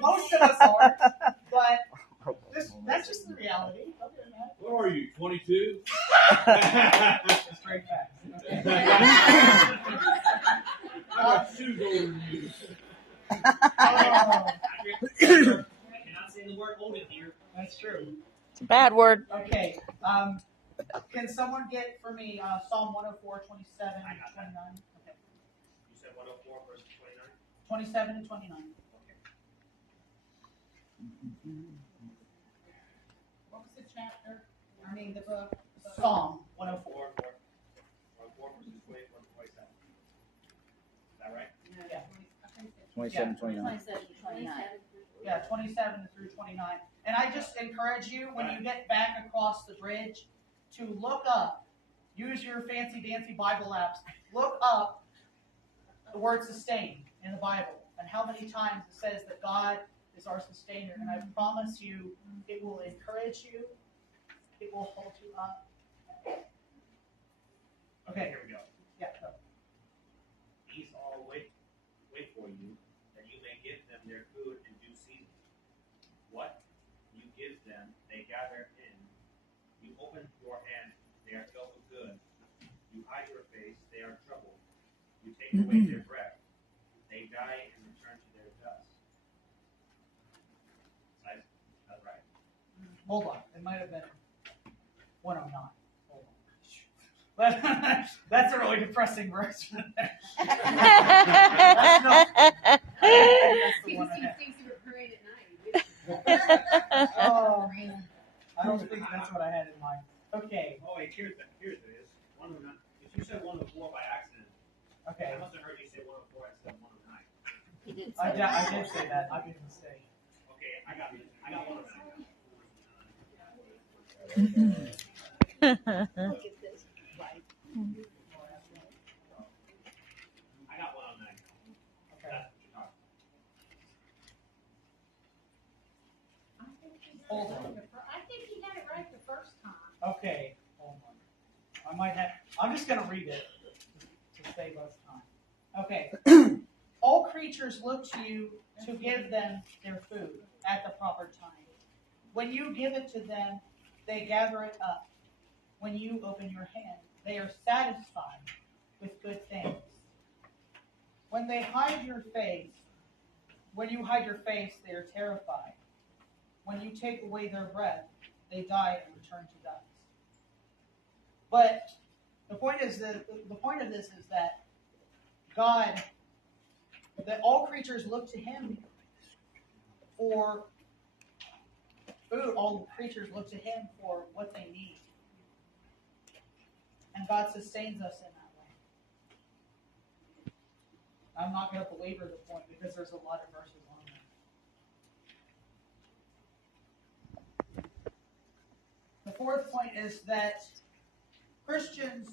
Most of us aren't, but that's just the reality. Other than that, What are you, 22? straight facts. I got shoes older than you. Cannot say the word older here. That's true. It's a bad word. Okay. Can someone get for me Psalm 104, 27 and 29? Okay. You said 104 verses 29? 27 and 29. What was the chapter? I mean, the book. Psalm 104. 104 verses 24 to 27. Is that right? Yeah. 27, 29. 29. Yeah, 27 through 29. And I just encourage you, when you get back across the bridge, to look up, use your fancy dancy Bible apps, look up the word sustain in the Bible and how many times it says that God is our sustainer. And I promise you, it will encourage you, it will hold you up. Okay, Here we go. yeah, go. These all wait for you, that you may give them their food in due season. What you give them, they gather in. You open your hand, they are filled with good. You hide your face, they are troubled. You take away their breath, they die and return to their dust. That's right. Hold on, it might have been 109. Hold on. That's a really depressing verse. That's the one I had. Oh, man. I don't think that's what I had in mind. Okay, Oh wait, here it is. 109. If you said 104 by accident, okay. I must have heard you say 104 instead of 109. He did I say did say that. I made a mistake. Okay, I got 109. Look at this. Right. I got 109. Okay. That's what you're talking Hold on. I think he had it right the first time. Okay, hold on. I'm just going to read it to save us time. Okay. All creatures look to you to give them their food at the proper time. When you give it to them, they gather it up. When you open your hand, they are satisfied with good things. When you hide your face, they are terrified. When you take away their breath, they die and return to dust. But the point of this is that God, that all creatures look to Him for food. All creatures look to Him for what they need, and God sustains us in that way. I'm not going to belabor the point because there's a lot of verses on there. The fourth point is that Christians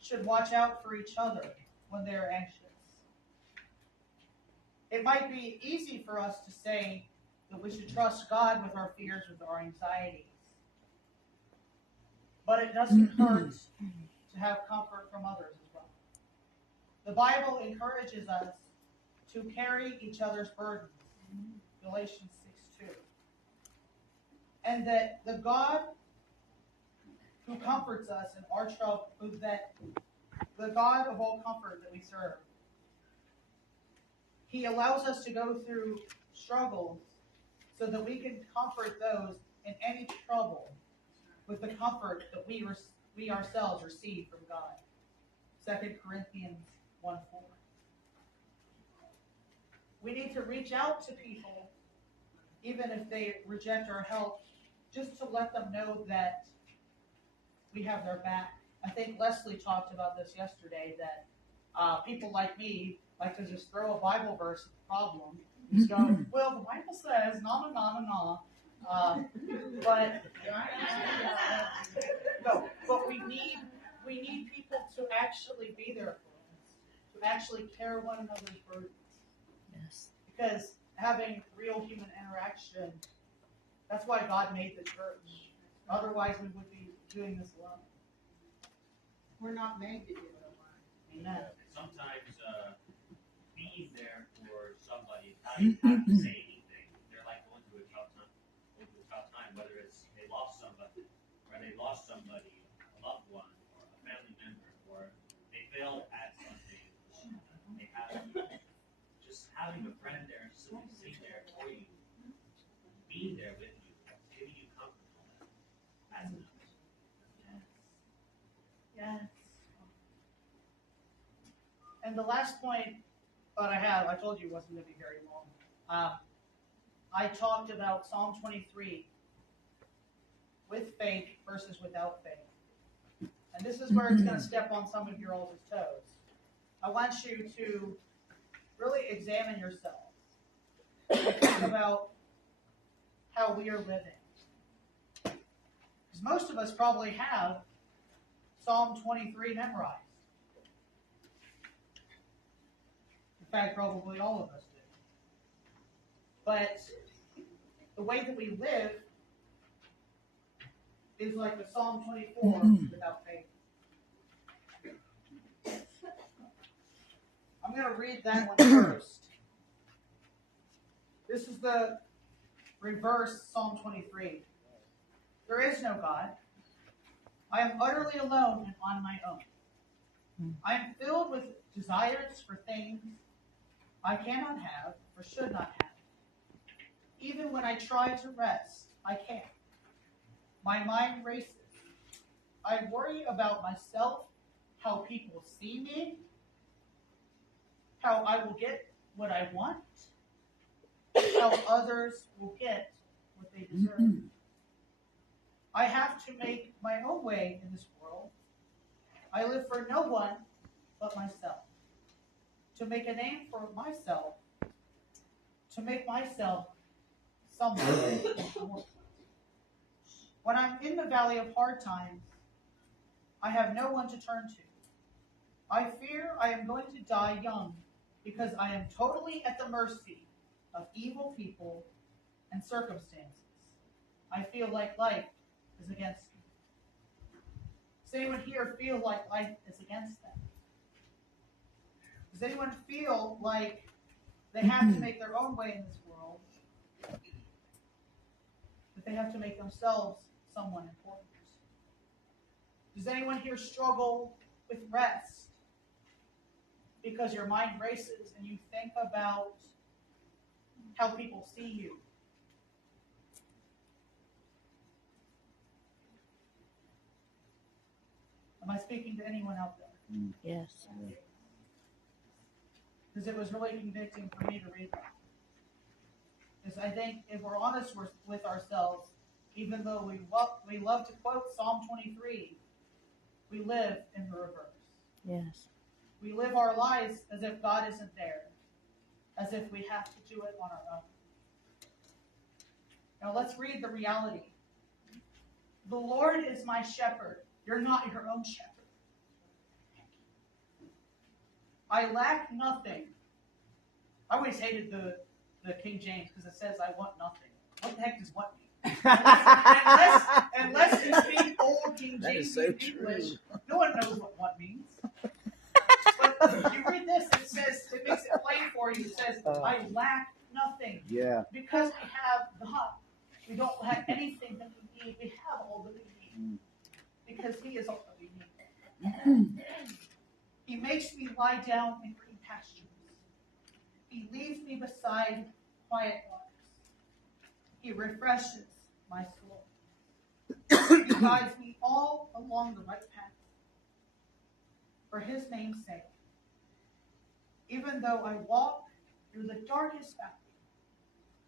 should watch out for each other when they are anxious. It might be easy for us to say that we should trust God with our fears, with our anxieties. But it doesn't hurt to have comfort from others as well. The Bible encourages us to carry each other's burdens. Galatians 6:2. And that the God who comforts us in our trouble, that the God of all comfort that we serve, He allows us to go through struggles so that we can comfort those in any trouble with the comfort that we ourselves receive from God. 2 Corinthians 1:4. We need to reach out to people, even if they reject our help, just to let them know that we have their back. I think Leslie talked about this yesterday, that people like me like to just throw a Bible verse at the problem. Just go, well, the Bible says, na na na na na. But we need people to actually be there for us, to actually carry one another's burdens. Yes. Because having real human interaction, that's why God made the church. Otherwise, we would be doing this alone. We're not made to do it alone. Amen. Sometimes being there for somebody, not even having to say anything, whether it's they lost somebody, or they lost somebody, a loved one, or a family member, or they failed at something, they have just having a friend there, sitting there for you, being there with you, giving you comfort, that's enough. Yes. And the last point that I told you wasn't going to be very long. I talked about Psalm 23 with faith versus without faith. And this is where it's going to step on some of your oldest toes. I want you to really examine yourselves. Think about how we are living. Because most of us probably have Psalm 23 memorized. In fact, probably all of us do. But the way that we live is like the Psalm 24 without faith. I'm going to read that one first. This is the reverse Psalm 23. There is no God. I am utterly alone and on my own. I am filled with desires for things I cannot have or should not have. Even when I try to rest, I can't. My mind races. I worry about myself, how people see me, how I will get what I want, how others will get what they deserve. I have to make my own way in this world. I live for no one but myself. To make a name for myself, to make myself someone important. When I'm in the valley of hard times, I have no one to turn to. I fear I am going to die young because I am totally at the mercy of evil people and circumstances. I feel like life is against me. Does anyone here feel like life is against them? Does anyone feel like they have to make their own way in this world? That they have to make themselves someone important? Does anyone here struggle with rest because your mind races and you think about how people see you? Am I speaking to anyone out there? Yes. Because it was really convicting for me to read that. Because I think if we're honest with ourselves, even though we love to quote Psalm 23, we live in the reverse. Yes. We live our lives as if God isn't there, as if we have to do it on our own. Now let's read the reality. The Lord is my shepherd. You're not your own shepherd. I lack nothing. I always hated the King James because it says I want nothing. What the heck does what mean? Unless you speak old King That is James so English, true. no one knows what means. But if you read this, it makes it plain for you. It says, I lack nothing. Yeah. Because we have God. We don't have anything that we need. We have all that we need. Because He is all that we need. He makes me lie down in green pastures. He leads me beside quiet waters. He refreshes my soul. He guides me all along the right path. For His name's sake. Even though I walk through the darkest valley,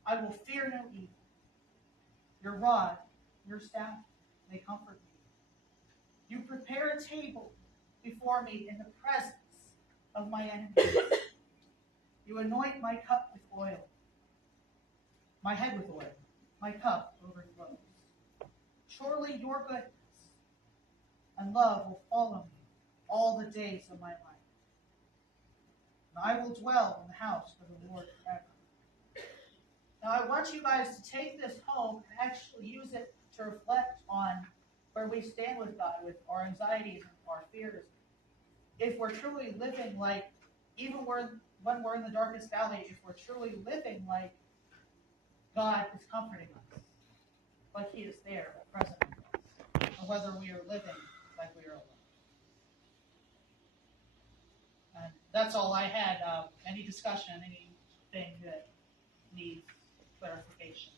I will fear no evil. Your rod, your staff, they comfort me. You prepare a table before me in the presence of my enemies. You anoint my cup with oil, my head with oil. My cup overflows. Surely your goodness and love will follow me all the days of my life. And I will dwell in the house of the Lord forever. Now I want you guys to take this home and actually use it to reflect on where we stand with God, with our anxieties and our fears. If we're truly living like, even when we're in the darkest valley, if we're truly living like God is comforting us. like he is there, present, or whether we are living like we are alive. And that's all I had. Any discussion, anything that needs clarification?